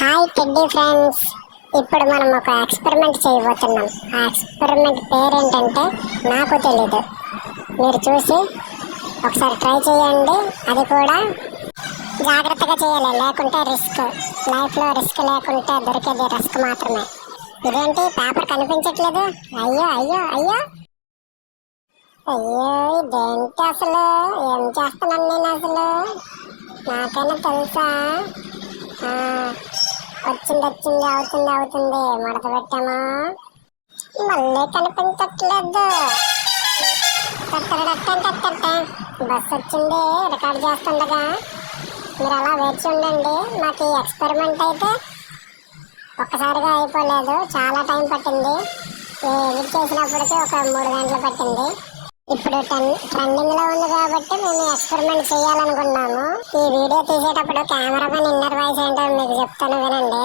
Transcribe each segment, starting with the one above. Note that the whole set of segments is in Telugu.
Hi teddy friends. ఇప్పుడు మనం ఒక ఎక్స్పెరిమెంట్ చేయబోతున్నాం. ఆ ఎక్స్పెరిమెంట్ పేరేంటంటే నాకు తెలీదు. మీరు చూసి ఒకసారి ట్రై చేయండి. అది కూడా జాగ్రత్తగా చేయాలి, లేకుంటే రిస్క్. లైఫ్లో రిస్క్ లేకుంటే దొరికేది రిస్క్ మాత్రమే. ఇదేంటి పేపర్ కనిపించట్లేదు? అయ్యో అయ్యో అయ్యో అయ్యో, ఇదేంటి అసలు? ఏం చేస్తున్నాను నేను అసలు? నాకైనా తెలుసా? వచ్చింది అవుతుంది మడత పెట్టామా? మళ్ళీ కనిపించట్లేదు. బస్ వచ్చింది రికార్డ్ చేస్తుండగా మీరు అలా వేచి ఉండండి. మాకు ఈ ఎక్స్పెరిమెంట్ అయితే ఒక్కసారిగా అయిపోలేదు, చాలా టైం పట్టింది. ఎడిట్ చేసినప్పటికీ ఒక 3 గంటలు పట్టింది. ఇప్పుడు ట్రెండింగ్ లో ఉంది కాబట్టి మేము ఎక్స్పెరిమెంట్ చేయాలనుకున్నాము. ఈ వీడియో తీసేటప్పుడు కెమెరామెన్ ఇన్నర్ వాయిస్ ఏంటో మీకు చెప్తాను, వినండి.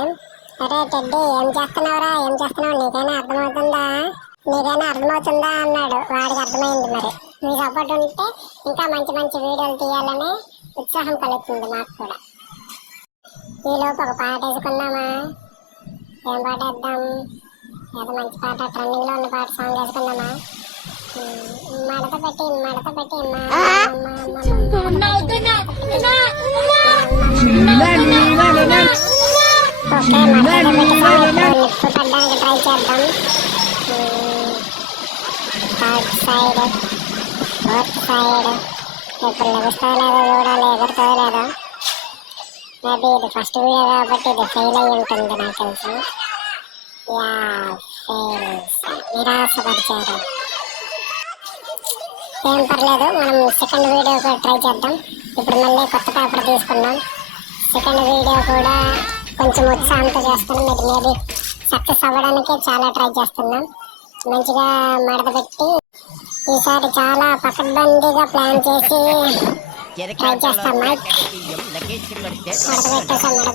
అరే టెడ్డీ, ఏం చేస్తున్నావురా? నీకైనా అర్థమవుతుందా అన్నాడు. వాడికి అర్థమైంది. మరి మీ సపోర్ట్ ఉంటే ఇంకా మంచి మంచి వీడియోలు తీయాలని ఉత్సాహం కలుగుతుంది మాకు కూడా. ఈలోపు ఒక పాట వేసుకుందామా? ఏం పాట వేద్దాం? ఏదో మంచి పాట, ట్రెండింగ్ లో ఉన్న పాట సాంగ్ వేసుకుందామా? మడత పెట్టి నిప్పు పడ్డానికి ట్రై చేద్దాం. Third side, fourth side. ఇప్పుడు లభిస్తా లేదో చూడాలి, ఎగురుతుందో లేదో. మేబీ ఇది ఫస్ట్ వీడియో కాబట్టి ఇది ఫెయిల్ అయ్యి ఉంటుంది నాకు తెలిసి. నిరాశపరిచారు. ఏం పర్లేదు, మనం సెకండ్ వీడియో కూడా ట్రై చేద్దాం. ఇప్పుడు మళ్ళీ కొత్త పేపర్ తీసుకుందాం. సెకండ్ వీడియో కూడా కొంచెం ఉత్సాహంతో చేస్తాను. మీరు మేబీ సక్సెస్ అవ్వడానికి చాలా ట్రై చేస్తున్నాం. మంచిగా మడత పెట్టి ఈసారి చాలా పకడ్బందీగా ప్లాన్ చేసి ట్రై చేస్తాం. మడత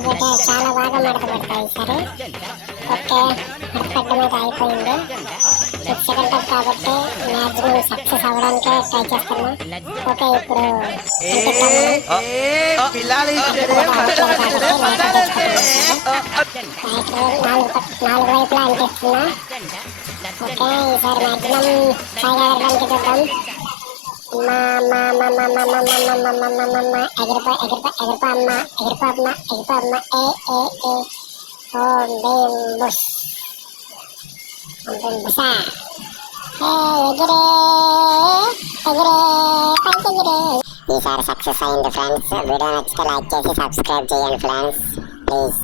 పెట్టే చాలా బాగా మడత పెడతాయి ఈసారి. ఓకే, మడత పెట్టడం అయిపోయింది. సెకండ్ టైప్ కాబట్టి మ్యాక్సిమం సక్సెస్ అవ్వడానికే ట్రై చేస్తున్నాం. ఓకే, ఇప్పుడు నాలుగు వైపులా అంటిస్తున్నా. ఓకే, ఈసారి మ్యాక్సిమం పైగా ఎగరడానికి చూద్దాం. ఎగిరిపో అమ్మ. ఈసారి సక్సెస్ అయింది ఫ్రెండ్స్. వీడియో నచ్చితే లైక్ చేసి సబ్స్క్రైబ్ చేయండి ఫ్రెండ్స్, ప్లీజ్.